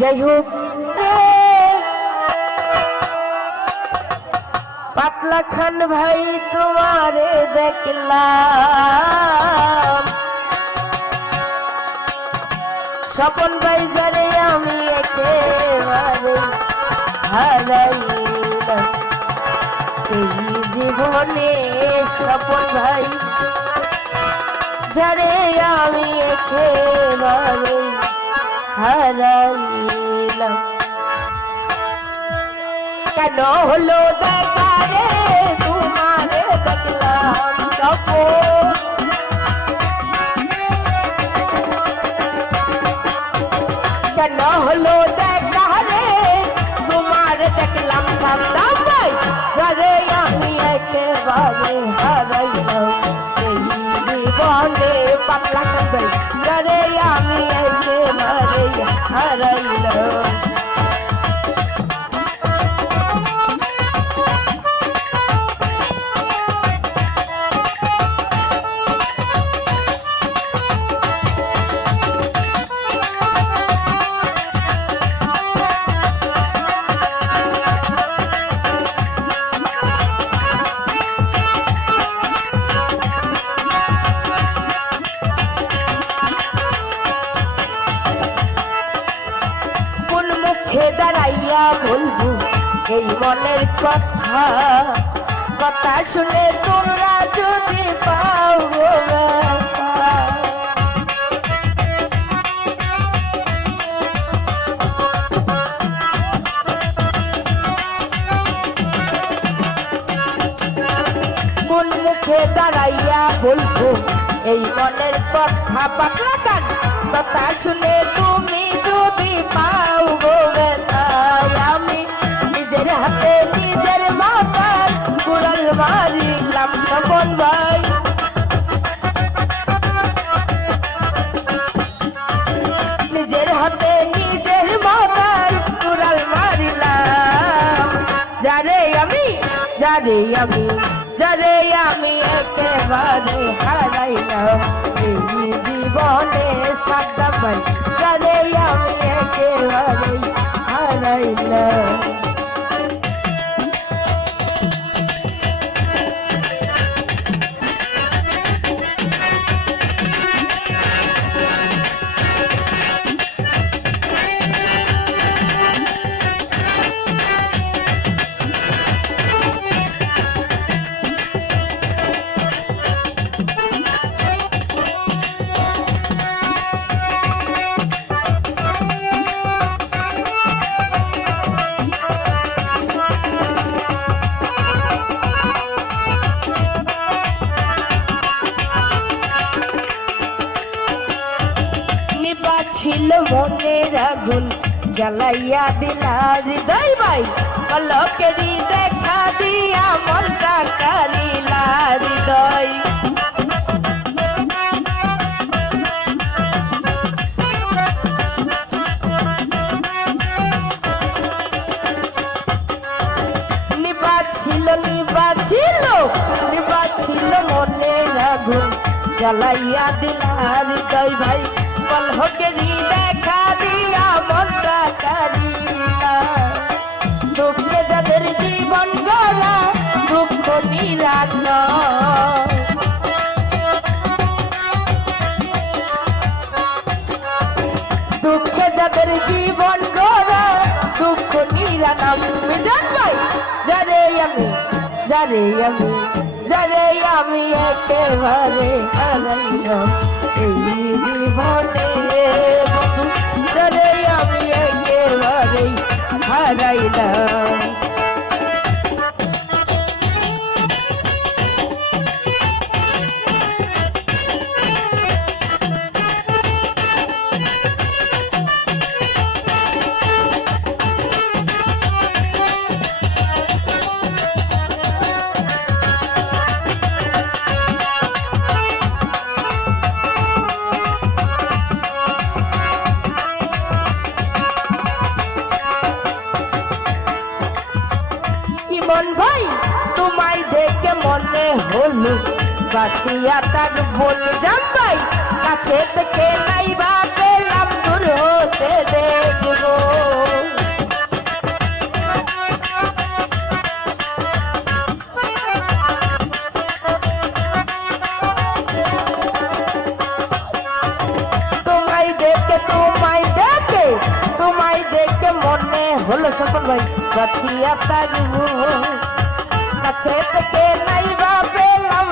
যাই হোক। পাতলা খান ভাই তোমারে দেখলাম। স্বপন ভাই যারে আমি একেবারে হারাইলাম। এই জীবনে স্বপন ভাই যারে আমি একেবারে হারাইলাম। কেন হলো দেখা রে তোমারে দেখলাম একেবারে কথা কথা শুনে তোমরা যদি পাও কোন মুখে দাঁড়াইয়া বলব, এই মনের কথা পাতলা কথা শুনে তুমি যদি পাও গো যারে আমি যারে আমি একেবারে হারাইলাম। এই জীবনে সাদা ভাই যারে আমি একেবারে হারাইলাম। মনের আগুন জ্বালাইয়া দিলা হৃদয় ভাই। পলকেরই দেখা দিয়া মনটা কারিলা হৃদয়। ছিল, নিবা ছিল নিবা ছিল মনের আগুন জ্বালাইয়া যারে আমি যারে আমি একেবারে হারাইলাম এই জীবনে বন্ধু যারে আমি একেবারে হারাইলাম। বাসিয়া তার বল জাম ভাই কাছে থেকে নাই বা পেলাম দূর হতে দেখবে তোমায় দেখে তোমায় দেখে, তোমায় মনে হলো সকল ভাই, বাঁচিয়া থাকব কাছে থেকে নাই বা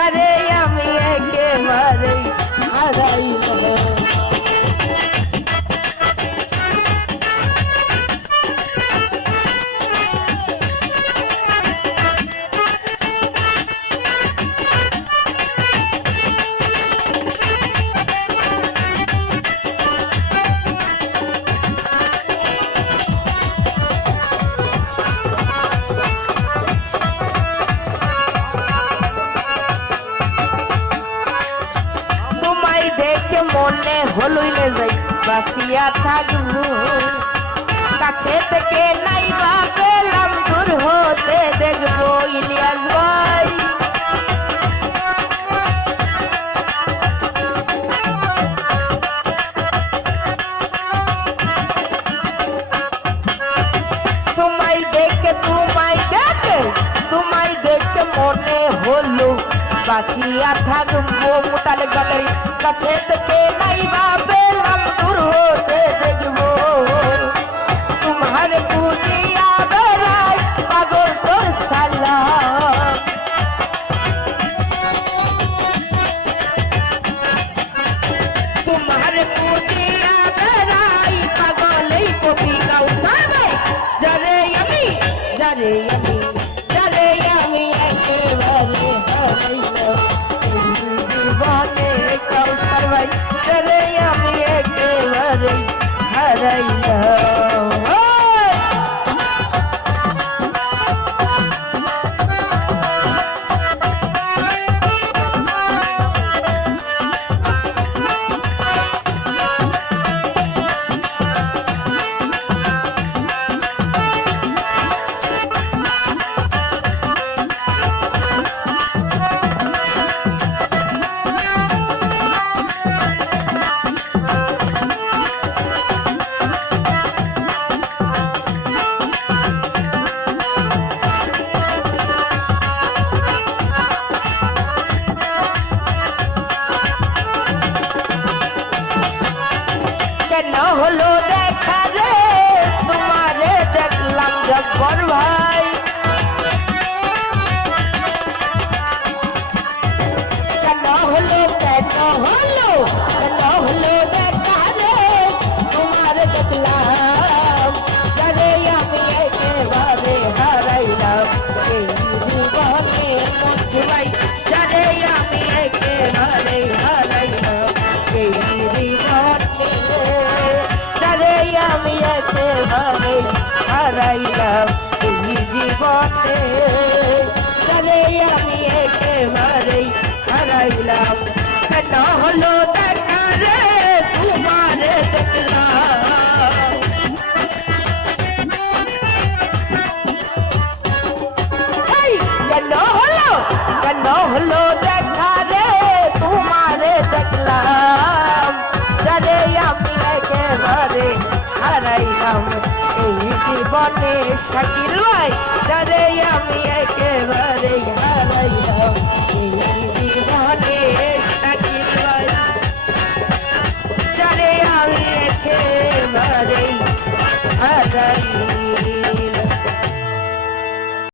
যারে আমি নে যাই বাঁচিয়া থাকব কাছে থেকে বাঁচিয়া থাকব মোটাল গালের কাছে থেকে নাই বা কেন হলো দেখা রে তোমারে দেখলাম। এই, কেন হলো কেন হলো দেখা রে তোমারে দেখলাম। যারে আমি একেবারে হারাইলাম এই জীবনে শাকিল ভাই যারে আমি একেবারে হারাইলাম